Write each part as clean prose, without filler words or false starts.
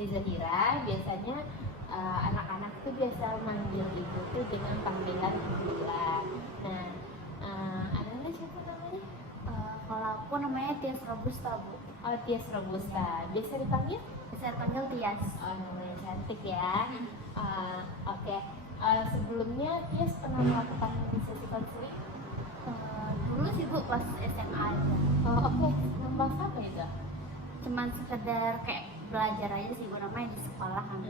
Putri Zahira. Biasanya anak-anak tuh biasa manggil ibu tuh dengan panggilan Bula. Nah, Ananda siapa namanya? Kalau aku namanya Tias Robusta, Bu. Oh, Tias Robusta. Biasa dipanggil? Bisa panggil Tias. Oh, namanya cantik ya. Oke. Sebelumnya Tias pernah melakukan sesi konseling? Dulu sih, Bu, pas SMA aja. Oh, oke. Membahas apa itu? Cuman sekedar kayak belajar aja sih, Bu, namanya di sekolah kan.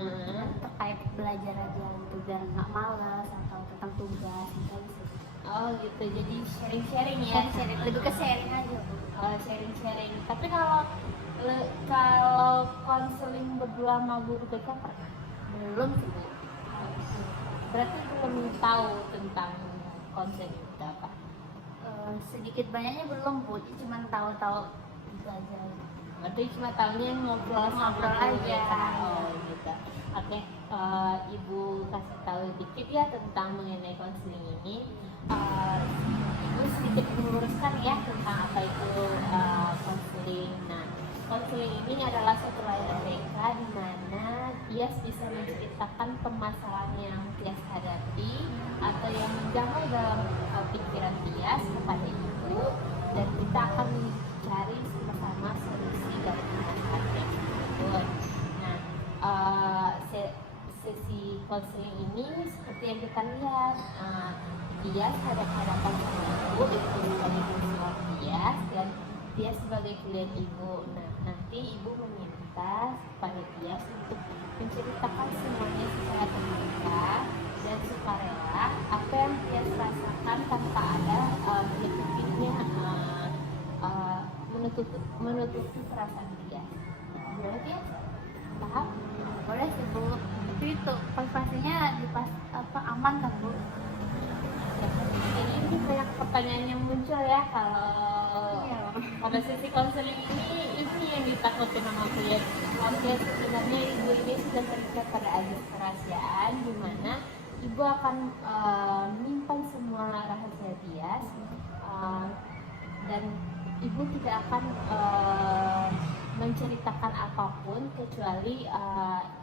Terkait belajar aja gitu, biar nggak malas atau tentang tugas gitu aja sih. Oh gitu, jadi sharing-sharing ya? Sharing, lebih ke sharing aja, Bu. Sharing-sharing. Tapi kalau konseling berdua sama guru BK pernah? Belum sih, Bu. Berarti belum tahu tentang konseling itu apa? Sedikit banyaknya belum, Bu. Cuma tahu-tahu gitu aja. Berarti cuma tahunya ngobrol Ngobrol guru aja. BK. Oh gitu. Oke, Ibu kasih tahu dikit ya tentang mengenai konseling ini. Ibu sedikit meluruskan ya tentang apa itu konseling. Nah, konseling ini adalah suatu layanan BK di mana Tias bisa menceritakan permasalahan yang Tias hadapi atau yang menjangkau dalam pikiran Tias kepada Ibu, dan kita akan mencari sama-sama solusi dari permasalahan tersebut. Nah, sesi konseling ini seperti yang kita lihat, Tias hadap-hadapan sama Ibu, Ibu sebagai konselor Tias dan Tias sebagai klien Ibu. Nah, nanti Ibu meminta kepada Tias untuk menceritakan semuanya secara terbuka dan sukarela apa yang Tias rasakan tanpa ada menutupi perasaan Tias. Gimana Tias? Paham? Boleh sih, Bu. Tapi itu pastinya aman kan, Bu? Ini banyak pertanyaan yang muncul ya kalau pada sesi konseling ini yang ditakutin sama klien. Oke, sebenarnya Ibu ini sudah terikat pada azas kerahasiaan, di mana Ibu akan menyimpan semua rahasia Tias, dan Ibu tidak akan menceritakan apapun kecuali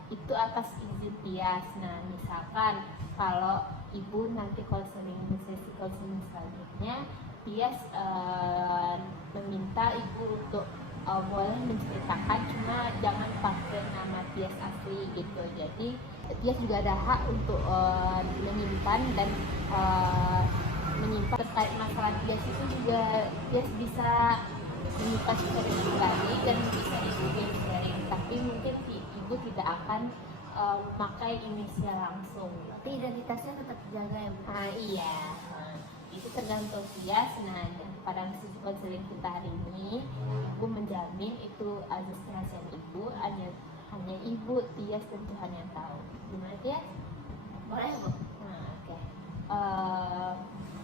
itu atas izin Tias. Nah, misalkan kalau Ibu nanti sesi konseling selanjutnya, Tias meminta Ibu untuk boleh menceritakan, cuma jangan pakai nama Tias asli gitu. Jadi Tias juga ada hak untuk menyimpan dan menyimpan terkait masalah Tias itu juga Tias bisa menyimpan secara pribadi dan bisa sharing. Tapi mungkin Ibu tidak akan memakai inisial langsung. Tapi identitasnya tetap dijaga ya, Bu? Iya. Itu tergantung Tias. Nah, pada sesi konseling kita hari ini, Ibu menjamin itu azas kerahasiaan Ibu, hanya Ibu, Tias, dan Tuhan yang tahu. Gimana Tias? Boleh, Bu. Nah, oke.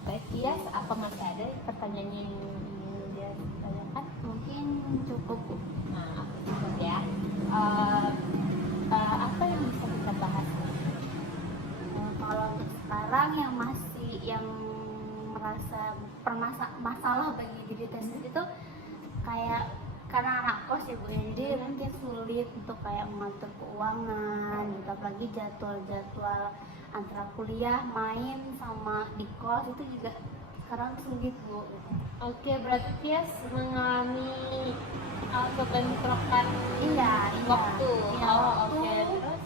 Baik Tias, apa masih ada pertanyaan yang ingin dia tanyakan? Mungkin cukup, Bu. Nah, cukup ya. Apa yang bisa kita bahas? Kalau untuk sekarang yang merasa masalah bagi diri tesis itu kayak karena anak kos ya, Bu, ya, jadi mungkin sulit untuk kayak mengatur keuangan gitu, apalagi jadwal antara kuliah, main sama di kos itu juga sekarang sulit, Bu. Oke, berarti Tias mengalami kebentrokan waktu. Iya, waktu. Oke. Terus?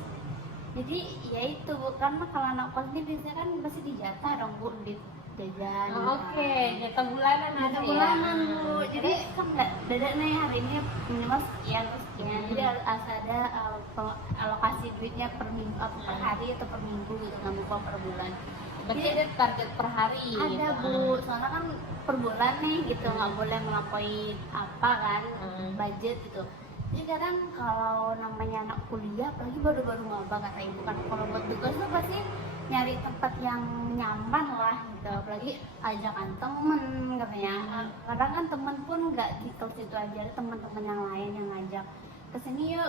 Jadi ya itu, Bu, karena kalau anak kos ini biasanya kan pasti dijatah dong, Bu, duit jajan. Oke, jatah bulanan ada Jatah ya. bulanan, Bu. Jadi kan nggak dadak nih hari ini minimal sekian terus sekian. Jadi harus ada alokasi duitnya per minggu, per hari atau per minggu gitu, nggak lupa per bulan. Berarti ada target per hari. Ada, Bu, soalnya kan per bulan nih gitu, nggak boleh melampaui apa kan budget gitu. Jadi kadang kalau namanya anak kuliah, apalagi baru-baru maba kata Ibu kan, kalau buat tugas tuh pasti nyari tempat yang nyaman lah gitu, apalagi ajakan temen katanya. Kadang kan temen pun nggak di situ aja, ada teman-teman yang lain yang ngajak kesini yuk.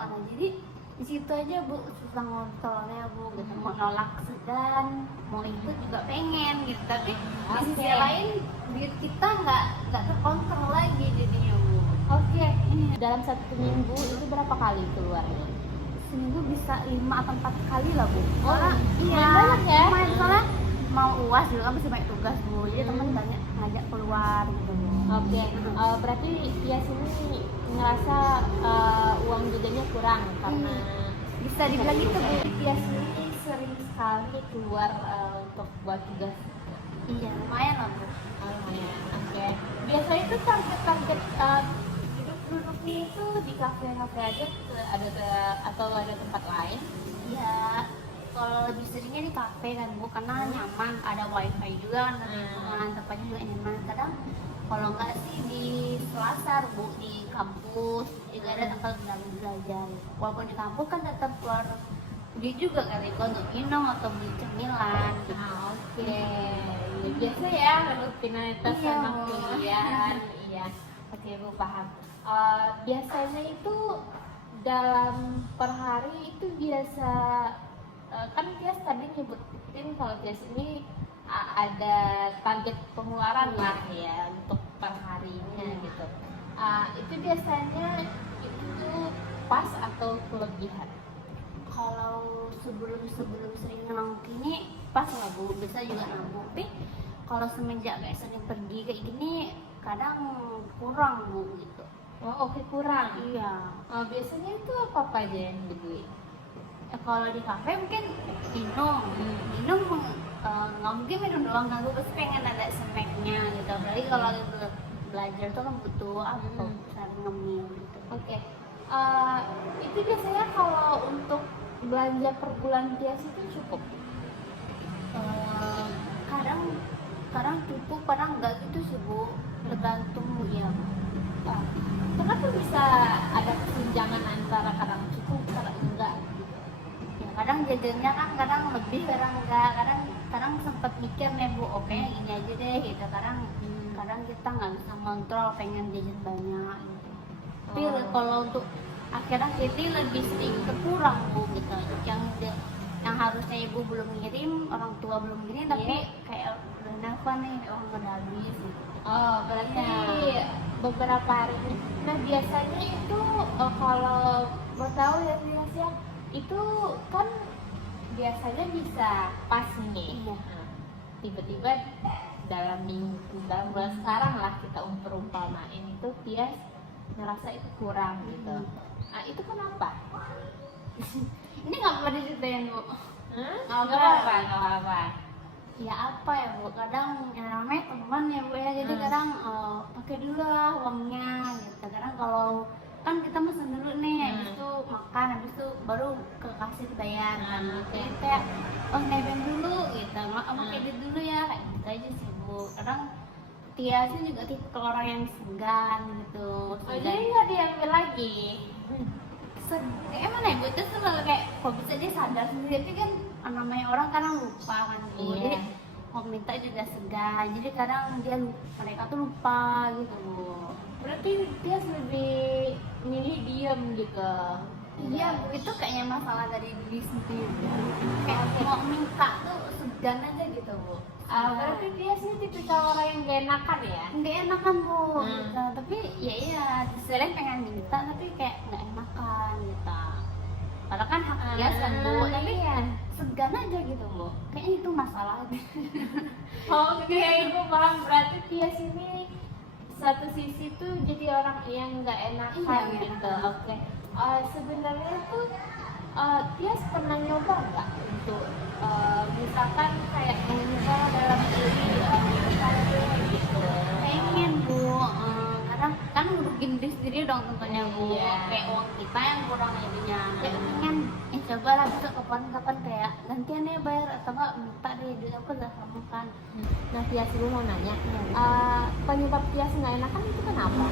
Nah, jadi di situ aja, Bu, susah ngobrolnya, Bu, gitu. Mau nolak segan, mau ikut juga pengen gitu, tapi di sisi lain duit kita nggak terkontrol lagi jadinya, Bu. Oke. dalam 1 minggu itu berapa kali keluarnya? Seminggu bisa 5 atau 4 kali lah bu. Oh, Soalnya iya lumayan banyak ya? lumayan, soalnya mau UAS juga kan masih banyak tugas bu, jadi temen Hmm. banyak ngajak keluar gitu bu. Oke, berarti Tias ini ngerasa uang jajannya kurang karena Bisa dibilang gitu bu. Tias ini sering sekali keluar untuk buat tugas. Iya lumayan lah bu. Oke. Biasanya itu target duduk-duduknya itu di kafe-kafe aja atau ada tempat lain? Ya kalau lebih seringnya di kafe kan bu, karena nyaman, ada wifi juga kan, tempatnya juga nyaman. Kadang kalau nggak sih di selasar bu, di kampus juga ada tempat belajar. Walaupun di kampus kan tetap keluar duit juga kali bu untuk minum atau beli cemilan gitu. Oke. Biasa ya rutinitas Iya, anak Bu. kuliah. Iya. Oke, Bu paham. Biasanya itu dalam per hari itu biasa kan Tias tadi nyebutin kalau Tias ini ada target pengeluaran lah ya untuk per harinya gitu. Itu biasanya itu pas atau kelebihan? Kalau sebelum sering nongki ini pas lah bu, bisa juga nabung. Tapi kalau semenjak kayak sering pergi kayak gini kadang kurang bu gitu. Oh, oke, kurang. Iya. Biasanya itu apa aja yang dibeli? Ya, kalau di kafe mungkin minum nggak mungkin minum doang kan bu, pasti pengen ada snacknya gitu. Apalagi kalau belajar tuh kan butuh apa sering ngemil gitu. Oke. Itu biasanya kalau untuk belanja per bulan Tias itu cukup? Kadang kadang cukup, kadang enggak gitu sih bu, tergantung ya. Kenapa bisa ada kesenjangan antara kadang cukup, kadang enggak? Ya kadang jajannya kan kadang lebih, kadang enggak, kadang sempat mikir nih bu, oke gini aja deh gitu. Kadang kita nggak bisa kontrol pengen jajan banyak gitu. Tapi kalau untuk akhirnya ini lebih sedikit kurang bu gitu. Yang harusnya ibu belum ngirim, orang tua belum ngirim, tapi kayak udah nelfon nih uang udah habis gitu. Oh, berarti beberapa hari ini. Nah, biasanya itu kalau mau tahu ya Tias ya, itu kan biasanya bisa pas nih. Iya. Nah, tiba-tiba dalam bulan sekarang lah kita perumpamain itu Tias ngerasa itu kurang gitu. Itu kenapa? Ini nggak pernah diceritain bu. Nggak apa. Ya apa ya bu, kadang yang namanya teman ya bu ya, jadi kadang pakai dulu lah uangnya gitu. Kadang kalau kan kita mesen dulu nih, habis itu makan, habis itu baru ke kasir bayar kan. Jadi kayak nebeng dulu gitu, pakai duit dulu ya, kayak gitu aja sih bu. Kadang Tiasnya juga tipe orang yang segan gitu. Jadi nggak diambil lagi. Emang ya bu, itu selalu kayak kok bisa dia sadar sendiri, tapi kan namanya orang kadang lupa kan bu. Iya. Jadi mau minta juga segan, jadi kadang mereka tuh lupa gitu bu. Berarti Tias lebih milih diem gitu. Iya bu, itu kayaknya masalah dari diri sendiri. Kayak mau minta tuh segan aja gitu bu. Berarti Tias ini tipikal orang yang gak enakan ya? Nggak enakan bu, gitu. Tapi ya iya, sering pengen minta tapi kayak nggak enakan gitu. Padahal kan hak Tias kan bu, tapi iya. segan aja gitu bu. Kayaknya itu masalah. Oke, ibu paham. Berarti Tias ini satu sisi tuh jadi orang yang nggak enakan Iya, gitu. Oke. Sebenarnya tuh Tias pernah nyoba nggak untuk misalkan kayak mencoba dalam diri misalnya gitu. Pengen bu, kadang kan ngerugiin diri sendiri dong tentunya bu. Iya. Kayak uang kita yang kurang jadinya. Kayak pengen coba lah besok kapan-kapan kayak gantian ya bayar atau enggak minta deh duit aku udah kamu kan. Nah, Tias dulu mau nanya, Iya. penyebab Tias nggak enakan itu kenapa?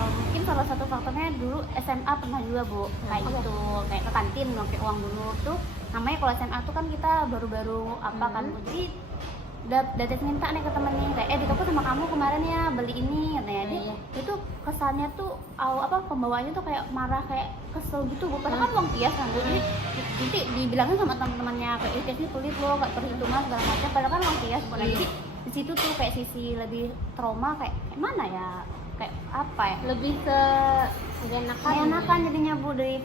Mungkin salah satu faktornya dulu SMA pernah juga bu, kayak Oke. gitu, kayak ke kantin pakai uang dulu tuh. Namanya kalau SMA tuh kan kita baru-baru apa kan bu, jadi udah tes minta nih ke temennya kayak di toko sama kamu kemarin ya beli ini katanya. Dia itu kesannya tuh pembawaannya tuh kayak marah, kayak kesel gitu bu, padahal kan uang Tias kan. Jadi nanti dibilangin sama teman-temannya kayak Tias ini pelit loh, kayak perhitungan segala macam, padahal kan uang Tias bukan. Jadi di situ tuh kayak sisi lebih trauma, kayak mana ya, kayak apa ya, Lebih ke nggak enakan. enakan jadinya Bu dari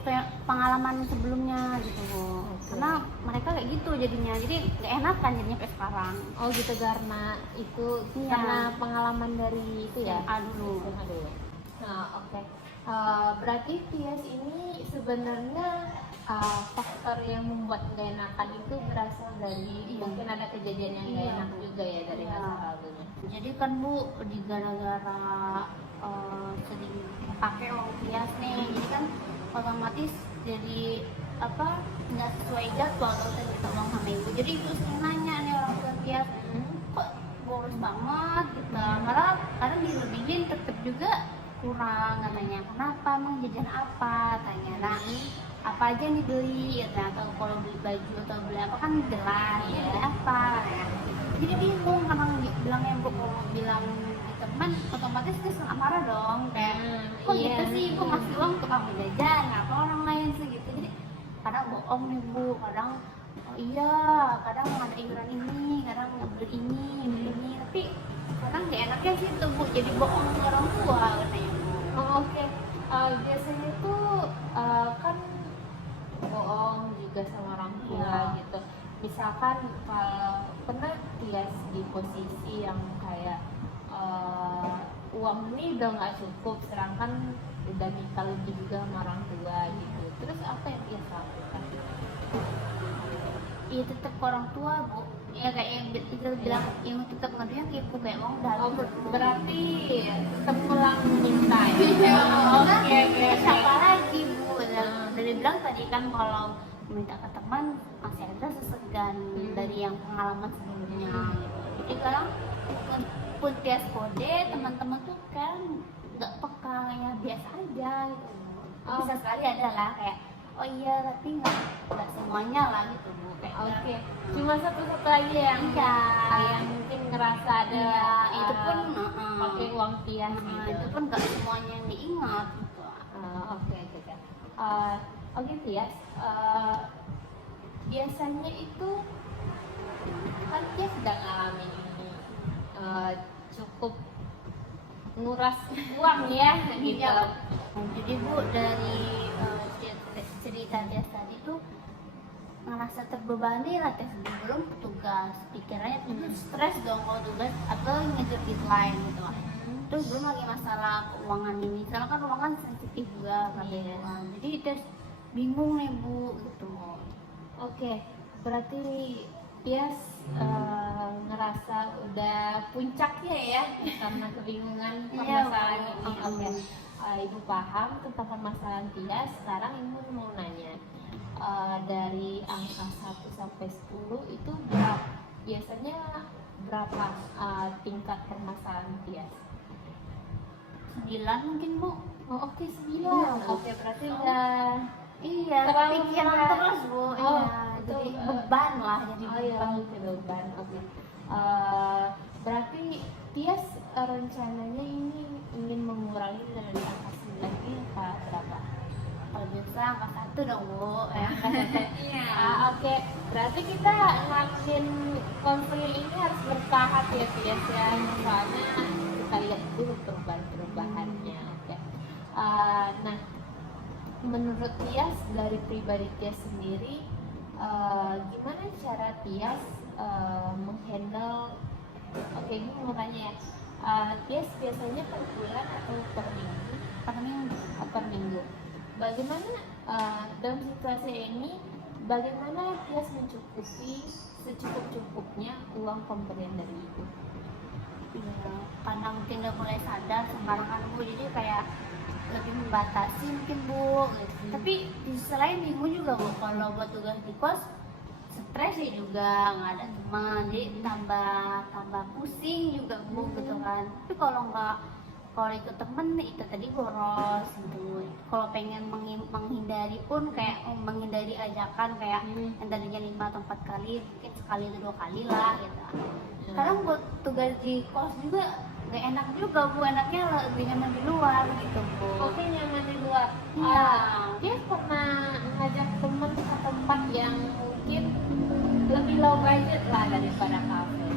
pengalaman sebelumnya gitu Bu. Oke. Karena mereka kayak gitu jadinya, jadi nggak enakan jadinya kayak sekarang. Oh gitu, karena itu Iya. karena pengalaman dari itu ya. SMA dulu. SMA dulu. Nah, oke. Berarti Tias ini sebenarnya faktor yang membuat gak enakan itu berasal dari Iya. mungkin ada kejadian yang gak Iya. enak juga ya dari Iya. masa lalunya. Jadi kan Bu, di gara-gara sering pakai uang Tias nih, jadi kan otomatis jadi apa nggak sesuai jadwal kalau saya minta uang sama ibu. Jadi ibu sering nanya nih orang tua Tias, kok boros banget gitu. Malah kadang dilebihin tetap juga kurang katanya. Kenapa, emang jajan apa tanya. Nah, apa aja yang dibeli ya, atau kalau beli baju atau beli apa kan jelas Iya. beli apa ya. Jadi bingung karena bilangnya Bu, kalau bilang di teman otomatis dia sangat marah dong, kayak kok iya. gitu sih ibu ngasih uang untuk kamu jajan apa orang lain sih gitu. Jadi kadang bohong nih Bu, kadang oh iya, kadang ada iuran ini, kadang nggak beli ini, tapi kadang gak enaknya sih tuh Bu, jadi bohong ke orang tua katanya Bu. Oh, oke. Biasanya tuh kan bohong juga sama orang tua Iya. gitu. Misalkan kalau pernah Tias di posisi yang kayak uang ini udah nggak cukup, sedangkan udah minta lebih juga sama orang tua gitu. Terus apa yang Tias lakukan? Iya tetap ke orang tua Bu, ya kayak yang kita bilang yang tetap ngedenya ke ibu kayak mau Oh, dalam berarti tetap pulang minta ya? Iya. Oke, oke. Siapa lagi Bu? Dari bilang tadi kan kalau minta ke teman masih ada sesegan dari yang pengalaman sebelumnya. Jadi sekarang pun Tias kode teman-teman tuh kan nggak peka ya biasa aja gitu. Oh. Bisa sekali ada lah kayak oh iya tapi nggak semuanya lah gitu Bu. Kayak Oke, cuma satu-satu aja yang Iya. yang mungkin ngerasa ada Iya, itu pun pakai uang Tias gitu. itu pun nggak semuanya yang diingat gitu. Oke, oke. Oke Tias, biasanya itu kan Tias sedang ngalamin ini cukup nguras uang ya gitu. Iya. Nah, jadi Bu dari cerita Tias tadi tuh ngerasa terbebani lah Tias belum tugas, pikirannya itu stres dong kalau tugas atau ngejar deadline gitu. Terus belum lagi masalah keuangan ini, soalnya kan keuangan sensitif juga kan Iya. jadi Tias bingung nih Bu gitu. Oke, berarti Tias ngerasa udah puncaknya ya karena kebingungan Iya, permasalahan Bu. ini. Oke, Ibu paham tentang permasalahan Tias. Sekarang Ibu mau nanya, dari angka 1 sampai 10 itu biasanya berapa tingkat permasalahan Tias? 9 mungkin Bu. Oh, oke, 9. Iya, Bu. Oke, berarti udah Iya, terlalu pikiran berat. terus Bu. Oh, Iya, itu, jadi beban lah, jadi Oh iya, beban. beban. Oke. Berarti Tias rencananya ini ingin mengurangi dari angka 9 ini apa berapa? Kalau bisa angka 1 dong Bu. Iya. Oke, berarti kita ngambil konseling ini harus bertahap ya Tias ya. Soalnya kita lihat dulu perubahan-perubahannya. Oke. Nah, menurut Tias dari pribadi Tias sendiri, gimana cara Tias menghandle? Oke, ini mau tanya ya, Tias biasanya per bulan atau per minggu? Per minggu. Bagaimana dalam situasi ini? Bagaimana Tias mencukupi secukup-cukupnya uang pemberian dari ibu? Iya, karena mungkin udah mulai sadar sekarang kan Bu, jadi kayak lebih membatasi mungkin Bu gitu. Tapi di sisi lain bingung juga Bu, kalau buat tugas di kos stres ya juga, nggak ada teman, jadi tambah pusing juga Bu gitu kan. Tapi kalau ikut temen itu tadi boros gitu. Kalau pengen menghindari pun kayak menghindari ajakan kayak yang tadinya 5 atau 4 kali mungkin sekali atau 2 kali lah gitu. Sekarang buat tugas di kos juga gak enak juga Bu, enaknya lebih nyaman di luar gitu Bu. Oke, nyaman di luar. Iya. Tias pernah ngajak temen ke tempat yang mungkin lebih low budget lah daripada kafe.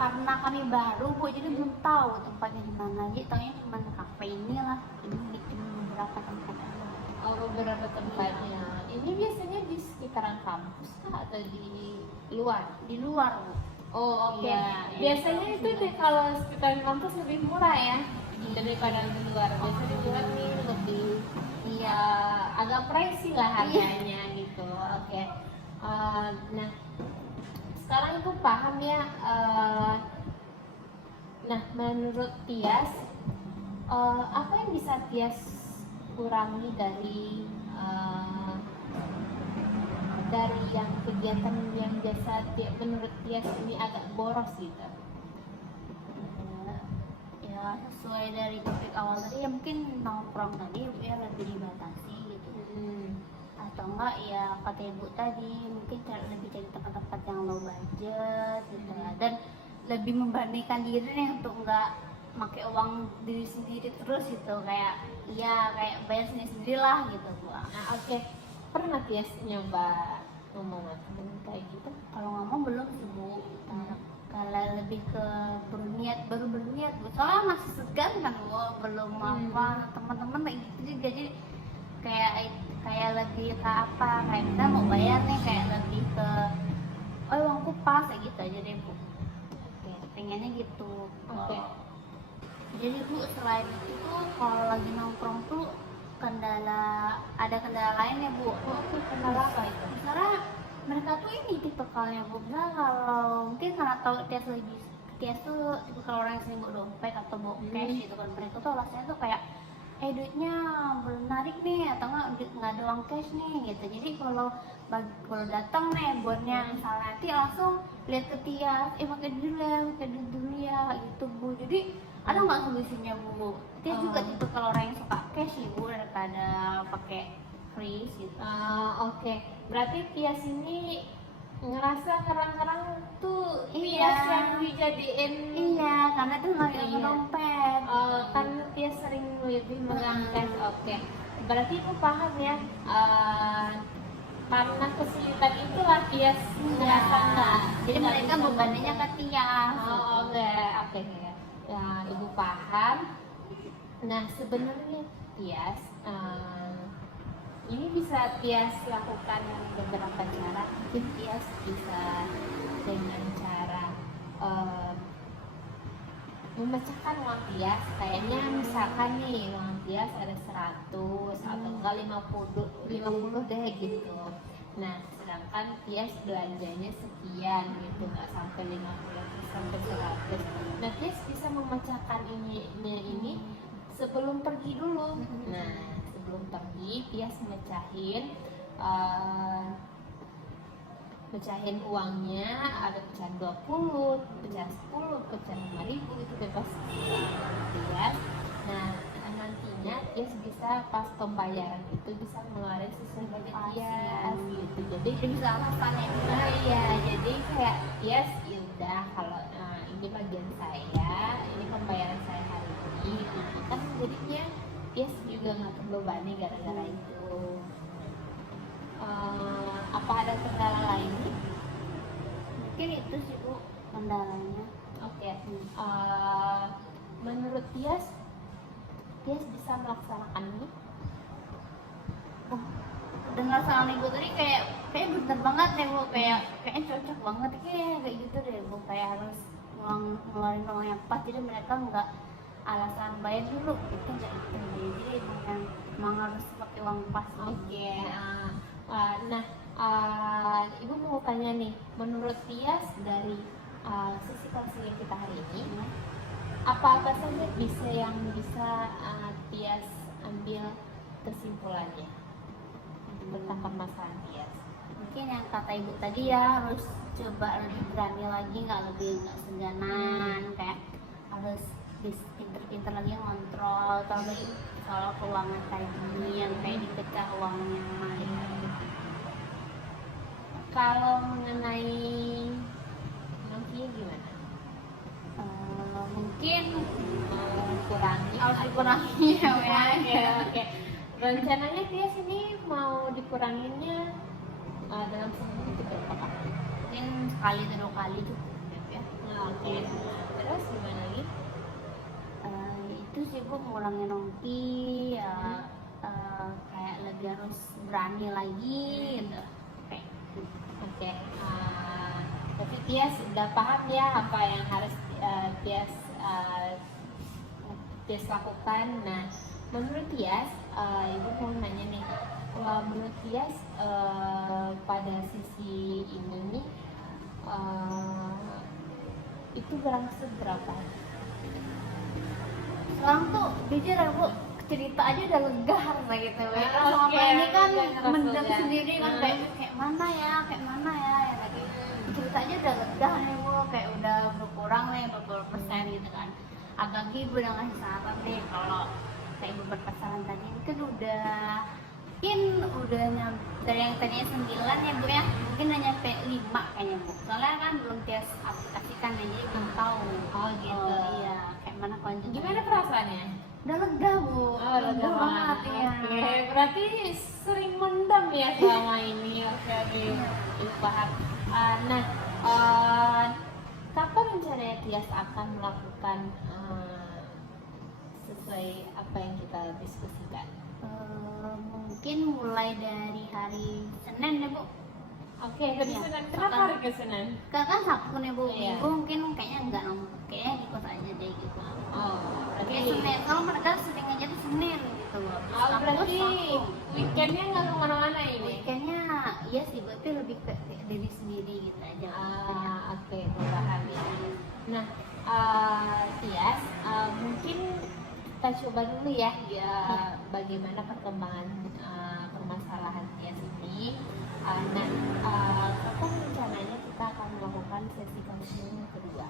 Karena kami baru Bu, jadi belum tahu tempatnya di mana. Jadi taunya cuma kafe ini lah, ini beberapa tempat. Oh, beberapa tempatnya. Ini biasanya di sekitaran kampus kah atau di luar? Di luar Bu. Oh, oke. Iya, Biasanya itu deh kalau sekitaran kampus lebih murah ya daripada di luar. Biasanya di luar nih lebih ya agak pricey lah harganya gitu. Oke. Nah, sekarang ibu paham ya. Nah, menurut Tias, apa yang bisa Tias kurangi dari yang kegiatan yang biasa menurut Tias ini agak boros gitu? Ya sesuai dari topik awal tadi ya mungkin nongkrong tadi ya lebih dibatasi gitu. Atau enggak ya kata ibu tadi mungkin lebih cari tempat-tempat yang low budget gitu ya. Dan lebih membandingkan diri nih untuk enggak pakai uang diri sendiri terus gitu, kayak ya kayak bayar sendiri lah gitu Bu. Nah, oke. Pernah Tias nyoba ngomong kayak gitu? Kalau ngomong belum sih Bu. Kalau lebih ke baru berniat Bu, soalnya masih segan kan Bu, belum apa teman-teman kayak gitu juga, jadi kayak lebih ke apa, kayak kita mau bayar nih kayak lebih ke oh uangku pas kayak gitu aja deh Bu. Oke, pengennya gitu. Oke. Jadi Bu, selain itu tuh kalau lagi nongkrong tuh ada kendala lain ya Bu. Oke, kendala apa itu? Misalnya mereka tuh ini tipikalnya Bu, misalnya kalau mungkin karena tahu Tias tuh tipikal orang yang sering bawa dompet atau bawa cash gitu kan, mereka tuh alasannya tuh kayak duitnya belum narik nih atau nggak ada uang cash nih gitu. Jadi kalau datang nih buatnya misalnya nanti langsung lihat ke Tias, pakai duit dulu ya gitu Bu. Jadi ada nggak solusinya Bu? Tias juga tipikal orang yang suka cash sih Bu daripada pakai freeze gitu. Oke. Berarti Tias ini ngerasa kerang-kerang tuh Iya. Tias yang dijadiin. Iya, karena tuh nggak ada Iya. dompet. Kan Tias sering lebih megang cash. Oke. Berarti aku paham ya. Karena kesulitan itulah Tias ngerasa enggak. Jadi mereka bisa bebannya ke Tias. Oke. Ya, ibu paham. Nah, sebenarnya Tias, ini bisa Tias lakukan beberapa cara. Mungkin Tias bisa dengan cara memecahkan uang Tias. Kayaknya misalkan nih uang Tias ada 100 atau enggak 50 deh gitu. Nah, sedangkan Tias belanjanya sekian gitu, nggak sampai 50 sampai 100. Nah, Tias bisa memecahkan ini sebelum pergi dulu. Nah, sebelum pergi Tias mecahin uangnya, ada pecahan 20, pecahan 10, pecahan 5.000, itu bebas Tias. Nah, nantinya Tias bisa pas pembayaran itu bisa ngeluarin sesuai budget Tias gitu. Jadi bisa alasan ya. Nah iya, jadi kayak Tias yaudah kalau ini bagian saya, ini pembayaran saya hari ini gitu. Kan jadinya Tias juga nggak terbebani gara-gara itu. Apa ada kendala lain? Mungkin itu sih Bu kendalanya. Oke. Menurut Tias bisa melaksanakan ini? Dengar sama ibu tadi kayak bener banget deh Bu, kayaknya cocok banget kayak gitu deh Bu, kayak harus ngeluarin uang yang pas, jadi mereka nggak alasan bayar dulu gitu, nggak gitu. Jadi emang harus pakai uang pas. Oke. Nah, ibu mau tanya nih, menurut Tias dari sisi konseling kita hari ini, apa saja yang bisa Tias ambil kesimpulannya tentang masalah Tias? Mungkin yang kata ibu tadi ya, harus coba lebih berani lagi, nggak seganan, kayak harus pinter-pinter lagi ngontrol soal keuangan tadi yang kayak dipecah uangnya. Kalau mengenai nanti gimana? Mungkin Kurangi harus dikurangi ya. Oke. Rencananya Tias ini mau dikuranginnya dalam seminggu itu berapa kali? Mungkin sekali atau 2 kali cukup ya. Oke. Terus gimana lagi? Itu sih Bu, ngurangin nongki ya, berani lagi gitu. Kayak Oke, tapi Tias sudah paham ya apa yang harus Tias Tias lakukan. Nah, menurut Tias, Ibu mau nanya nih, menurut Tias pada sisi ini nih itu berlangsung berapa? sekarang tuh jujur ya Bu, cerita aja udah lega rasanya gitu ya. Ah, Selama oke, ini kan udah ngerasa mendem lega. sendiri kan kayak mana ya ya lagi cerita aja udah lega nih Bu, kayak udah berkurang nih beberapa persen gitu kan. Agak Ibu udah ngasih saran deh kalau kayak beberapa saran tadi kan mungkin udah dari yang tadinya 9 ya Bu ya, mungkin udah nyampe 5 kayaknya Bu, soalnya kan belum Tias aplikasikan ya, jadi belum tahu. Oh gitu. Iya, kayak mana kelanjutannya. Gimana perasaannya? Udah lega Bu, Oh, lega banget ya. Oke, berarti sering mendam ya selama ini. Oke, Ibu paham. Nah, kapan rencananya Tias akan melakukan sesuai apa yang kita diskusikan? Mungkin mulai dari hari Senin ya Bu. Oke, dari Iya. Senin. Kenapa hari ke Senin? Kan Sabtu nih Bu, Iya. Minggu mungkin kayaknya enggak kayaknya ikut aja deh gitu. Oh, Oke, berarti Senin, kalau mereka sering aja tuh Senin gitu Bu. Oh, berarti Sabtu. weekendnya nggak kemana-mana ini? Weekendnya iya sih Bu, tapi lebih ke diri sendiri gitu aja. Oke, gue paham ya. Nah, Tias, mungkin kita coba dulu ya, bagaimana perkembangan permasalahan Tias ini. Kapan rencananya kita akan melakukan sesi counseling yang kedua?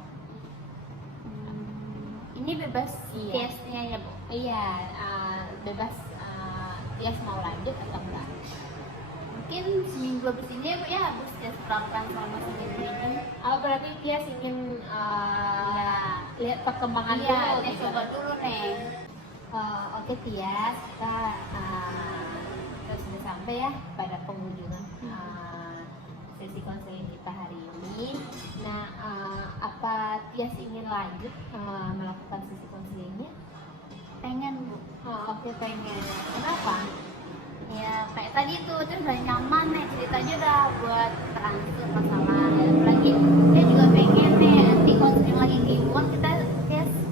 Ini bebas Iya. Tiasnya ya Bu. Iya, bebas Tias mau lanjut atau enggak? Mungkin seminggu habis ini ya Bu ya, habis Tias terapkan selama seminggu ini. Oh, berarti Tias ingin lihat perkembangan Iya, dulu. Tias gitu. coba dulu nih. Oke Tias, kita sudah sampai ya pada penghujungan sesi konseling kita hari ini. Nah, apa Tias ingin lanjut melakukan sesi konselingnya? Pengen Bu. Oke, pengen. Kenapa? Ya kayak tadi tuh udah nyaman nih, ceritanya udah buat terangsur masalah. Apalagi dia juga pengen nih nanti konseling lagi di Ibu kan kita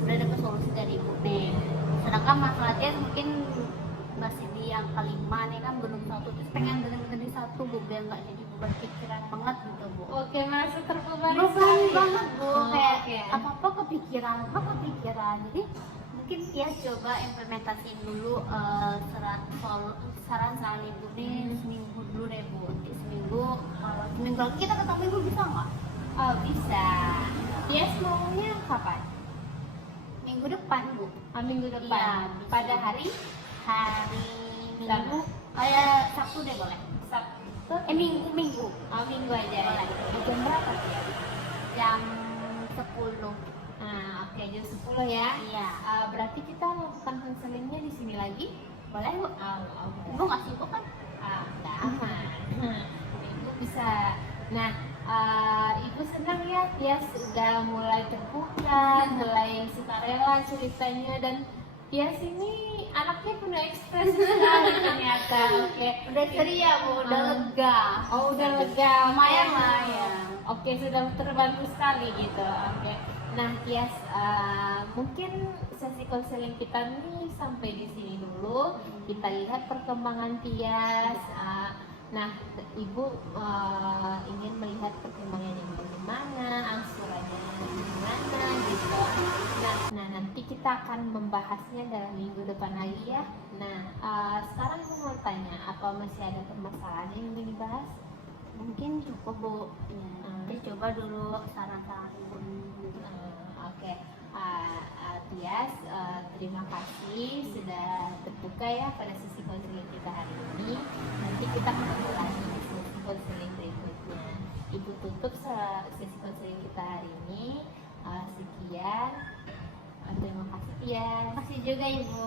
udah dapet solusi dari Ibu nih. Sedangkan masalah Tias mungkin masih di angka 5 nih kan belum satu, terus pengen bener-bener di satu Bu, biar nggak jadi beban pikiran banget gitu Bu. Oke, merasa terbebani Beban sekali. banget Bu, kayak Oke. apa-apa kepikiran, jadi mungkin Tias coba implementasiin dulu saran-saran Ibu nih seminggu dulu deh Bu. Nanti seminggu, kalau seminggu lagi kita ketemu Ibu bisa nggak? Oh, bisa. Tias maunya kapan? Minggu depan Bu. Minggu depan. Iya, bisa. Pada hari Minggu, kayak Sabtu deh boleh. Sabtu. Minggu. Minggu aja. Boleh. Jam berapa ya? Jam 10. Oke, jam 10 ya. Iya. Berarti kita lakukan konselingnya di sini lagi? Boleh Bu. Oke. Ibu nggak sibuk kan? Udah aman. Ibu bisa. Nah, Ibu senang ya Tias sudah mulai terbuka, mulai sukarela ceritanya, dan Tias ini anaknya penuh ekspresi sekali ternyata. Oke. Udah ceria Bu, udah lega. Oh, udah lega. Lumayan lah ya. Oke, sudah terbantu sekali gitu. Oke. Nah, Tias, mungkin sesi konseling kita nih sampai di sini dulu. Kita lihat perkembangan Tias. Nah, Ibu ingin melihat perkembangannya bagaimana, angsurannya bagaimana gitu. Nah, nanti kita akan membahasnya dalam minggu depan lagi ya. Nah, sekarang Ibu mau tanya, apa masih ada permasalahan yang ingin dibahas? Mungkin cukup Bu. Ya, nanti coba dulu saran-saran Ibu. Oke, Tias, terima kasih sudah terbuka ya pada sesi konseling kita hari ini. Nanti kita ketemu lagi di sesi konseling berikutnya. Ibu tutup sesi konseling kita hari ini. Sekian. Terima kasih Tias. Terima kasih juga Ibu.